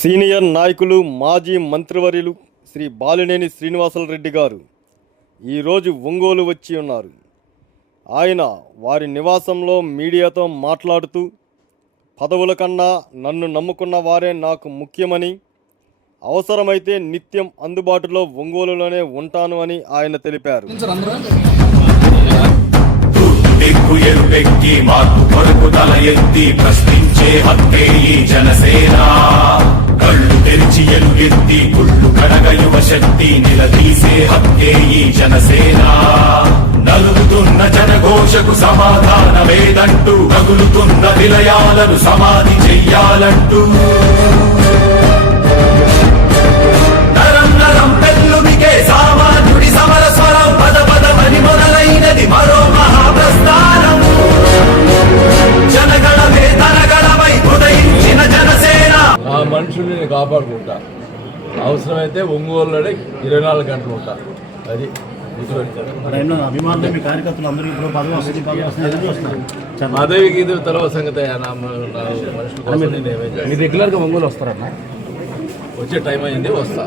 Senior నాయకులు మాజీ మంత్రివర్యులు శ్రీ బాలినేని శ్రీనివాసరెడ్డి గారు ఈరోజు ఒంగోలు వచ్చి ఉన్నారు. ఆయన వారి నివాసంలో మీడియాతో మాట్లాడుతూ పదవుల కన్నా నన్ను నమ్ముకున్న వారే నాకు ముఖ్యమని అవసరమైతే నిత్యం అందుబాటులో ఒంగోలులోనే ఉంటాను అని ఆయన తెలిపారు. ఎత్తి ప్రశ్నించే హక్కే ఈ జన ఎత్తి ఎలుగెత్తి కడగ యువ శక్తి నిలదీసే హక్కే ఈ జనసేన. నలుగుతున్న జనఘోషకు సమాధానమేదంటూ తగులుతున్న నిలయాలను సమాధి చెయ్యాలంటూ. నరం నరం పెల్లుమికే సామాన్యుడి సమర స్వరం పద పదమని మొదలైనది మరో మహాప్రస్థానం జనగణమే తనగణమై ఉదయించిన జనసేన. ఆ మనుషుల్ని నేను కాపాడుకుంటా. అవసరమైతే ఒంగోలులోనే ఇరవై నాలుగు గంటలు ఉంటా అది అభిమానులు మీ కార్యకర్తలు అందరూ ఇప్పుడు పదవి వస్తుంది పదవి వస్తుంది ఎదురు చూస్తున్నారు. చాలా మాధవికి ఇది తర్వాత సంగతి. మీరు రెగ్యులర్గా ఒంగోలు వస్తారన్న? వచ్చే టైం అయింది వస్తా.